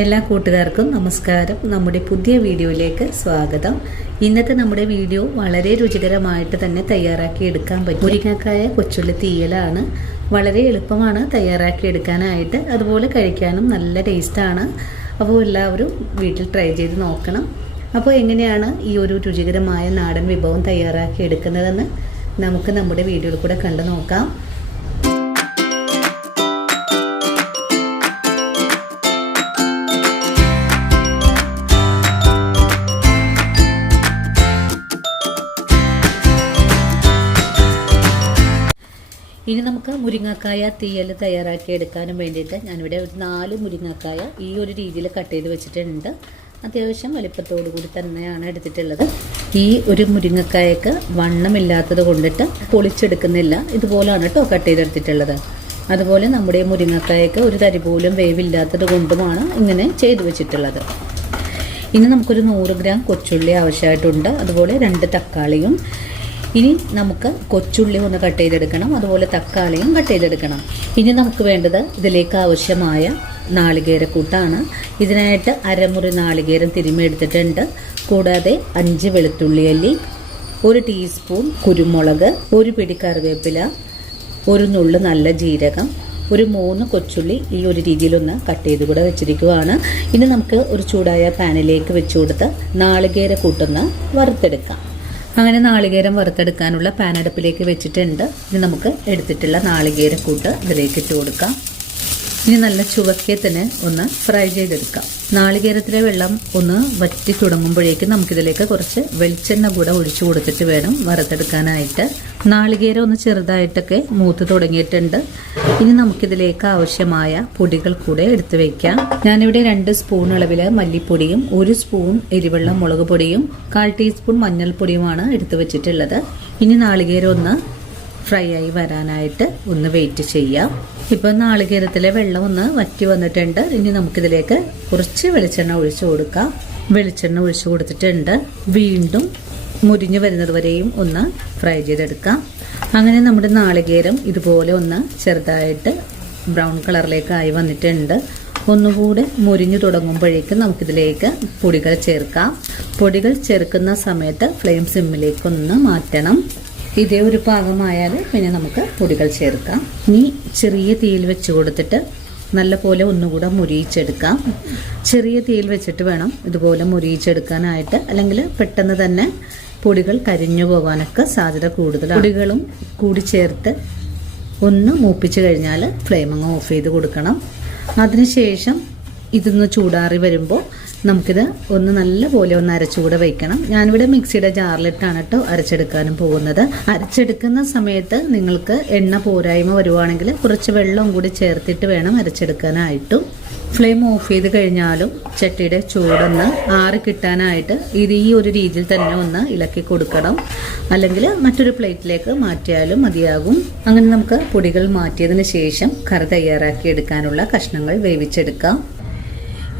എല്ലാ കൂട്ടുകാർക്കും നമസ്കാരം. നമ്മുടെ പുതിയ വീഡിയോയിലേക്ക് സ്വാഗതം. ഇന്നത്തെ നമ്മുടെ വീഡിയോ വളരെ രുചികരമായിട്ട് തന്നെ തയ്യാറാക്കി എടുക്കാൻ പറ്റും മുരിങ്ങക്കായ കൊച്ചുള്ളി തീയലാണ്. വളരെ എളുപ്പമാണ് തയ്യാറാക്കി എടുക്കാനായിട്ട്, അതുപോലെ കഴിക്കാനും നല്ല ടേസ്റ്റാണ്. അപ്പോൾ എല്ലാവരും വീട്ടിൽ ട്രൈ ചെയ്ത് നോക്കണം. അപ്പോൾ എങ്ങനെയാണ് ഈ ഒരു രുചികരമായ നാടൻ വിഭവം തയ്യാറാക്കി എടുക്കുന്നതെന്ന് നമുക്ക് നമ്മുടെ വീഡിയോയിൽ കൂടെ കണ്ടു നോക്കാം. ഇനി നമുക്ക് മുരിങ്ങക്കായ തീയൽ തയ്യാറാക്കി എടുക്കാനും വേണ്ടിയിട്ട് ഞാനിവിടെ ഒരു 4 മുരിങ്ങക്കായ ഈ ഒരു രീതിയിൽ കട്ട് ചെയ്ത് വെച്ചിട്ടുണ്ട്. അത്യാവശ്യം വലിപ്പത്തോടു കൂടി തന്നെയാണ് എടുത്തിട്ടുള്ളത്. ഈ ഒരു മുരിങ്ങക്കായക്ക് വണ്ണമില്ലാത്തത് കൊണ്ടിട്ട് പൊളിച്ചെടുക്കുന്നില്ല, ഇതുപോലാണ് കേട്ടോ കട്ട് ചെയ്തെടുത്തിട്ടുള്ളത്. അതുപോലെ നമ്മുടെ മുരിങ്ങക്കായക്ക് ഒരു തരി പോലും വേവില്ലാത്തത് കൊണ്ടുമാണ് ഇങ്ങനെ ചെയ്തു വെച്ചിട്ടുള്ളത്. ഇനി നമുക്കൊരു 100 ഗ്രാം കൊച്ചുള്ളി ആവശ്യമായിട്ടുണ്ട്, അതുപോലെ 2 തക്കാളിയും. ഇനി നമുക്ക് കൊച്ചുള്ളി ഒന്ന് കട്ട് ചെയ്തെടുക്കണം, അതുപോലെ തക്കാളിയും കട്ട് ചെയ്തെടുക്കണം. ഇനി നമുക്ക് വേണ്ടത് ഇതിലേക്ക് ആവശ്യമായ നാളികേരക്കൂട്ടാണ്. ഇതിനായിട്ട് അരമുറി നാളികേരം തിരുമ്മി എടുത്തിട്ടുണ്ട്. കൂടാതെ 5 വെളുത്തുള്ളി അല്ലി, 1 ടീസ്പൂൺ കുരുമുളക്, 1 പിടി കറിവേപ്പില, 1 നുള്ള് നല്ല ജീരകം, ഒരു 3 കൊച്ചുള്ളി ഈ ഒരു രീതിയിലൊന്ന് കട്ട് ചെയ്ത് കൂടെ വെച്ചിരിക്കുകയാണ്. ഇനി നമുക്ക് ഒരു ചൂടായ പാനിലേക്ക് വെച്ച് കൊടുത്ത് നാളികേരക്കൂട്ടൊന്ന് വറുത്തെടുക്കാം. അങ്ങനെ നാളികേരം വറുത്തെടുക്കാനുള്ള പാൻ അടുപ്പിലേക്ക് വെച്ചിട്ടുണ്ട്. ഇനി നമുക്ക് എടുത്തിട്ടുള്ള നാളികേരക്കൂട്ട് ഇതിലേക്ക് ഇട്ട് കൊടുക്കാം. ഇനി നല്ല ചുവക്കെ തന്നെ ഒന്ന് ഫ്രൈ ചെയ്തെടുക്കാം. നാളികേരത്തിലെ വെള്ളം ഒന്ന് വറ്റി തുടങ്ങുമ്പോഴേക്കും നമുക്കിതിലേക്ക് കുറച്ച് വെളിച്ചെണ്ണ കൂടെ ഒഴിച്ചു കൊടുത്തിട്ട് വേണം വറുത്തെടുക്കാനായിട്ട്. നാളികേരം ഒന്ന് ചെറുതായിട്ടൊക്കെ മൂത്ത് തുടങ്ങിയിട്ടുണ്ട്. ഇനി നമുക്കിതിലേക്ക് ആവശ്യമായ പൊടികൾ കൂടെ എടുത്തു വയ്ക്കാം. ഞാനിവിടെ 2 സ്പൂൺ അളവിൽ മല്ലിപ്പൊടിയും 1 സ്പൂൺ എരിവെള്ളം മുളക് പൊടിയും 1/4 ടീസ്പൂൺ മഞ്ഞൾപ്പൊടിയുമാണ് എടുത്തു വെച്ചിട്ടുള്ളത്. ഇനി നാളികേരം ഒന്ന് ഫ്രൈ ആയി വരാനായിട്ട് ഒന്ന് വെയിറ്റ് ചെയ്യാം. ഇപ്പം നാളികേരത്തിലെ വെള്ളം ഒന്ന് വറ്റി വന്നിട്ടുണ്ട്. ഇനി നമുക്കിതിലേക്ക് കുറച്ച് വെളിച്ചെണ്ണ ഒഴിച്ചു കൊടുക്കാം. വെളിച്ചെണ്ണ ഒഴിച്ചു കൊടുത്തിട്ടുണ്ട്. വീണ്ടും മുരിഞ്ഞു വരുന്നത് വരെയും ഒന്ന് ഫ്രൈ ചെയ്തെടുക്കാം. അങ്ങനെ നമ്മുടെ നാളികേരം ഇതുപോലെ ഒന്ന് ചെറുതായിട്ട് ബ്രൗൺ കളറിലേക്കായി വന്നിട്ടുണ്ട്. ഒന്നുകൂടെ മുരിഞ്ഞു തുടങ്ങുമ്പോഴേക്കും നമുക്കിതിലേക്ക് പൊടികൾ ചേർക്കാം. പൊടികൾ ചേർക്കുന്ന സമയത്ത് ഫ്ലെയിം സിമ്മിലേക്കൊന്ന് മാറ്റണം. ഇതേ ഒരു പാകമായാൽ പിന്നെ നമുക്ക് പൊടികൾ ചേർക്കാം. ഇനി ചെറിയ തീയിൽ വെച്ച് കൊടുത്തിട്ട് നല്ലപോലെ ഒന്നുകൂടെ മുരിയിച്ചെടുക്കാം. ചെറിയ തീയിൽ വെച്ചിട്ട് വേണം ഇതുപോലെ മുരിയിച്ചെടുക്കാനായിട്ട്, അല്ലെങ്കിൽ പെട്ടെന്ന് തന്നെ പൊടികൾ കരിഞ്ഞു പോകാനൊക്കെ സാധ്യത കൂടുതലാണ്. പൊടികളും കൂടി ചേർത്ത് ഒന്ന് മൂപ്പിച്ച് കഴിഞ്ഞാൽ ഫ്ലെയിം അങ്ങ് ഓഫ് ചെയ്ത് കൊടുക്കണം. അതിനുശേഷം ഇതൊന്ന് ചൂടാറി വരുമ്പോൾ നമുക്കിത് ഒന്ന് നല്ലപോലെ ഒന്ന് അരച്ചുകൂടെ വയ്ക്കണം. ഞാനിവിടെ മിക്സിയുടെ ജാറിലിട്ടാണ് കേട്ടോ അരച്ചെടുക്കാനും പോകുന്നത്. അരച്ചെടുക്കുന്ന സമയത്ത് നിങ്ങൾക്ക് എണ്ണ പോരായ്മ വരുവാണെങ്കിൽ കുറച്ച് വെള്ളം കൂടി ചേർത്തിട്ട് വേണം അരച്ചെടുക്കാനായിട്ടും. ഫ്ലെയിം ഓഫ് ചെയ്ത് കഴിഞ്ഞാലും ചട്ടിയുടെ ചൂടൊന്ന് ആറി കിട്ടാനായിട്ട് ഇത് ഈ ഒരു രീതിയിൽ തന്നെ ഒന്ന് ഇളക്കി കൊടുക്കണം, അല്ലെങ്കിൽ മറ്റൊരു പ്ലേറ്റിലേക്ക് മാറ്റിയാലും മതിയാകും. അങ്ങനെ നമുക്ക് പൊടികൾ മാറ്റിയതിന് ശേഷം കറി തയ്യാറാക്കി എടുക്കാനുള്ള കഷ്ണങ്ങൾ വേവിച്ചെടുക്കാം.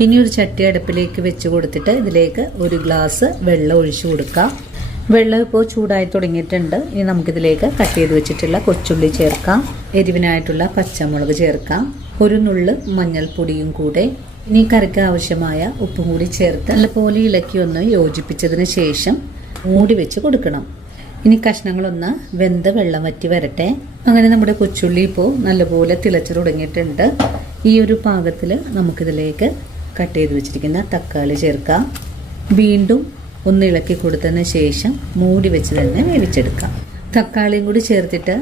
ഇനി ഒരു ചട്ടി അടുപ്പിലേക്ക് വെച്ച് കൊടുത്തിട്ട് ഇതിലേക്ക് 1 ഗ്ലാസ് വെള്ളം ഒഴിച്ചു കൊടുക്കാം. വെള്ളം ഇപ്പോൾ ചൂടായി തുടങ്ങിയിട്ടുണ്ട്. ഇനി നമുക്കിതിലേക്ക് കട്ട് ചെയ്ത് വെച്ചിട്ടുള്ള കൊച്ചുള്ളി ചേർക്കാം. എരിവിനായിട്ടുള്ള പച്ചമുളക് ചേർക്കാം. 1 നുള്ള് മഞ്ഞൾപ്പൊടിയും കൂടെ. ഇനി കറിക്ക് ആവശ്യമായ ഉപ്പും കൂടി ചേർത്ത് നല്ലപോലെ ഇളക്കി ഒന്ന് യോജിപ്പിച്ചതിന് ശേഷം മൂടി വെച്ച് കൊടുക്കണം. ഇനി കഷ്ണങ്ങളൊന്ന് വെന്ത് വെള്ളം വറ്റി വരട്ടെ. അങ്ങനെ നമ്മുടെ കൊച്ചുള്ളി ഇപ്പോൾ നല്ലപോലെ തിളച്ചു തുടങ്ങിയിട്ടുണ്ട്. ഈ ഒരു പാകത്തിൽ നമുക്കിതിലേക്ക് കട്ട് ചെയ്ത് വെച്ചിരിക്കുന്ന തക്കാളി ചേർക്കാം. വീണ്ടും ഒന്ന് ഇളക്കി കൊടുത്തതിന് ശേഷം മൂടി വെച്ച് തന്നെ വേവിച്ചെടുക്കാം. തക്കാളിയും കൂടി ചേർത്തിട്ട്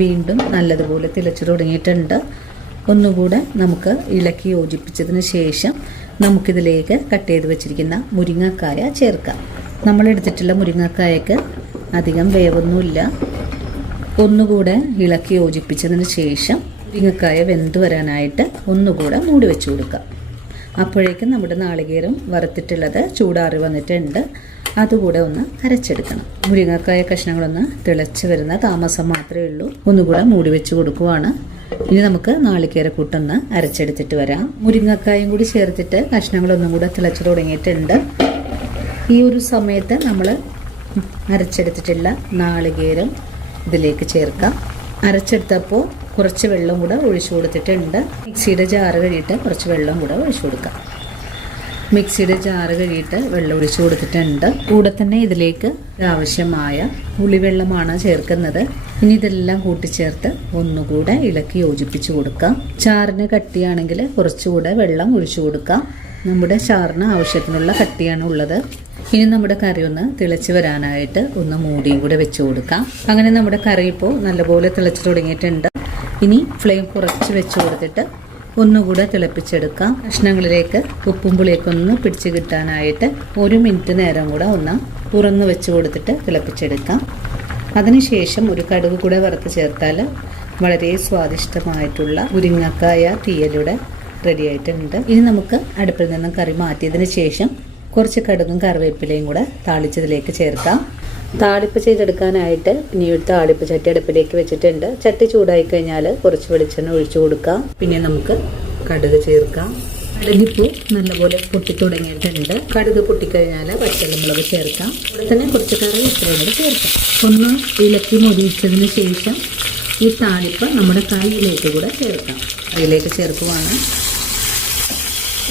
വീണ്ടും നല്ലതുപോലെ തിളച്ചു തുടങ്ങിയിട്ടുണ്ട്. ഒന്നുകൂടെ നമുക്ക് ഇളക്കി യോജിപ്പിച്ചതിന് ശേഷം നമുക്കിതിലേക്ക് കട്ട് ചെയ്ത് വെച്ചിരിക്കുന്ന മുരിങ്ങക്കായ ചേർക്കാം. നമ്മളെടുത്തിട്ടുള്ള മുരിങ്ങക്കായക്ക് അധികം വേവൊന്നുമില്ല. ഒന്നുകൂടെ ഇളക്കി യോജിപ്പിച്ചതിന് ശേഷം മുരിങ്ങക്കായ വെന്ത് വരാനായിട്ട് ഒന്നുകൂടെ മൂടി വെച്ച് കൊടുക്കാം. അപ്പോഴേക്കും നമ്മുടെ നാളികേരം വറുത്തിട്ടുള്ളത് ചൂടാറി വന്നിട്ടുണ്ട്. അതുകൂടെ ഒന്ന് അരച്ചെടുക്കണം. മുരിങ്ങക്കായ കഷ്ണങ്ങളൊന്ന് തിളച്ച് വരുന്ന താമസം മാത്രമേ ഉള്ളൂ. ഒന്നുകൂടെ മൂടി വെച്ച് കൊടുക്കുവാണ്. ഇനി നമുക്ക് നാളികേരക്കൂട്ടൊന്ന് അരച്ചെടുത്തിട്ട് വരാം. മുരിങ്ങക്കായും കൂടി ചേർത്തിട്ട് കഷ്ണങ്ങളൊന്നും കൂടെ തിളച്ച് തുടങ്ങിയിട്ടുണ്ട്. ഈ ഒരു സമയത്ത് നമ്മൾ അരച്ചെടുത്തിട്ടുള്ള നാളികേരം ഇതിലേക്ക് ചേർക്കാം. അരച്ചെടുത്തപ്പോൾ കുറച്ച് വെള്ളം കൂടെ ഒഴിച്ചു കൊടുത്തിട്ടുണ്ട്. മിക്സിയുടെ ജാറ് കഴിഞ്ഞിട്ട് കുറച്ച് വെള്ളം കൂടെ ഒഴിച്ചു കൊടുക്കാം. മിക്സിയുടെ ജാറ് കഴുകിയിട്ട് വെള്ളം ഒഴിച്ച് കൊടുത്തിട്ടുണ്ട്. കൂടെ തന്നെ ഇതിലേക്ക് ആവശ്യമായ പുളിവെള്ളമാണ് ചേർക്കുന്നത്. ഇനി ഇതെല്ലാം കൂട്ടിച്ചേർത്ത് ഒന്നുകൂടെ ഇളക്കി യോജിപ്പിച്ച് കൊടുക്കാം. ചാറിന് കട്ടിയാണെങ്കിൽ കുറച്ചുകൂടെ വെള്ളം ഒഴിച്ചു കൊടുക്കാം. നമ്മുടെ ചാറിന് ആവശ്യത്തിനുള്ള കട്ടിയാണ് ഉള്ളത്. ഇനി നമ്മുടെ കറി ഒന്ന് തിളച്ച് വരാനായിട്ട് ഒന്ന് മൂടിയും കൂടെ വെച്ച് കൊടുക്കാം. അങ്ങനെ നമ്മുടെ കറി ഇപ്പോൾ നല്ലപോലെ തിളച്ച് തുടങ്ങിയിട്ടുണ്ട്. ഇനി ഫ്ലെയിം കുറച്ച് വെച്ച് കൊടുത്തിട്ട് ഒന്നുകൂടെ തിളപ്പിച്ചെടുക്കാം. കഷ്ണങ്ങളിലേക്ക് ഉപ്പും പുളിയൊക്കെ ഒന്ന് പിടിച്ച് കിട്ടാനായിട്ട് 1 മിനിറ്റ് നേരം കൂടെ ഒന്ന് തുറന്ന് വെച്ച് കൊടുത്തിട്ട് തിളപ്പിച്ചെടുക്കാം. അതിനുശേഷം ഒരു കടുക് കൂടെ വറുത്ത് ചേർത്താൽ വളരെ സ്വാദിഷ്ടമായിട്ടുള്ള മുരിങ്ങക്കായ തീയലിവിടെ റെഡി ആയിട്ടുണ്ട്. ഇനി നമുക്ക് അടുപ്പിൽ നിന്നും കറി മാറ്റിയതിന് ശേഷം കുറച്ച് കടുകും കറിവേപ്പിലയും കൂടെ താളിച്ചതിലേക്ക് ചേർക്കാം. താളിപ്പ് ചെയ്തെടുക്കാനായിട്ട് ഇനി ഒരു താളിപ്പ് ചട്ടി അടുപ്പിലേക്ക് വെച്ചിട്ടുണ്ട്. ചട്ടി ചൂടായി കഴിഞ്ഞാൽ കുറച്ച് വെളിച്ചെണ്ണ ഒഴിച്ചു കൊടുക്കാം. പിന്നെ നമുക്ക് കടുക് ചേർക്കാം. കടുകിപ്പോൾ നല്ലപോലെ പൊട്ടി തുടങ്ങിയിട്ടുണ്ട്. കടുക് പൊട്ടിക്കഴിഞ്ഞാൽ പച്ചമുളക് ചേർക്കാം. ഇവിടെ തന്നെ കുറച്ച് കറിവേപ്പിലയും കൂടെ ചേർക്കാം. ഒന്ന് ഇളക്കി മൊരിച്ചതിന് ശേഷം ഈ താളിപ്പ് നമ്മുടെ കറിയിലേക്ക് കൂടെ ചേർക്കാം. കറിയിലേക്ക് ചേർക്കുവാണ്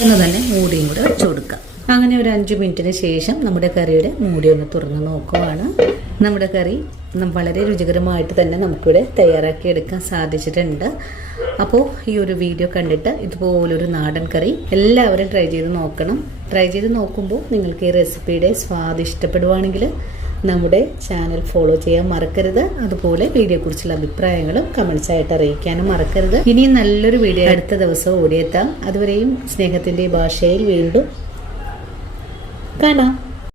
എന്ന് തന്നെ മൂടിയും കൂടെ വെച്ചു കൊടുക്കാം. അങ്ങനെ ഒരു 5 മിനിറ്റിന് ശേഷം നമ്മുടെ കറിയുടെ മൂടി ഒന്ന് തുറന്ന് നോക്കുവാണ്. നമ്മുടെ കറി വളരെ രുചികരമായിട്ട് തന്നെ നമുക്കിവിടെ തയ്യാറാക്കി എടുക്കാൻ സാധിച്ചിട്ടുണ്ട്. അപ്പോൾ ഈ ഒരു വീഡിയോ കണ്ടിട്ട് ഇതുപോലൊരു നാടൻ കറി എല്ലാവരും ട്രൈ ചെയ്ത് നോക്കണം. ട്രൈ ചെയ്ത് നോക്കുമ്പോൾ നിങ്ങൾക്ക് ഈ റെസിപ്പിയുടെ സ്വാദ് ഇഷ്ടപ്പെടുവാണെങ്കിൽ നമ്മുടെ ചാനൽ ഫോളോ ചെയ്യാൻ മറക്കരുത്. അതുപോലെ വീഡിയോയെക്കുറിച്ചുള്ള അഭിപ്രായങ്ങളും കമൻസ് ആയിട്ട് അറിയിക്കാനും മറക്കരുത്. ഇനിയും നല്ലൊരു വീഡിയോ അടുത്ത ദിവസം ഓടിയെത്താം. അതുവരെയും സ്നേഹത്തിൻ്റെ ഭാഷയിൽ വീണ്ടും കാണാം.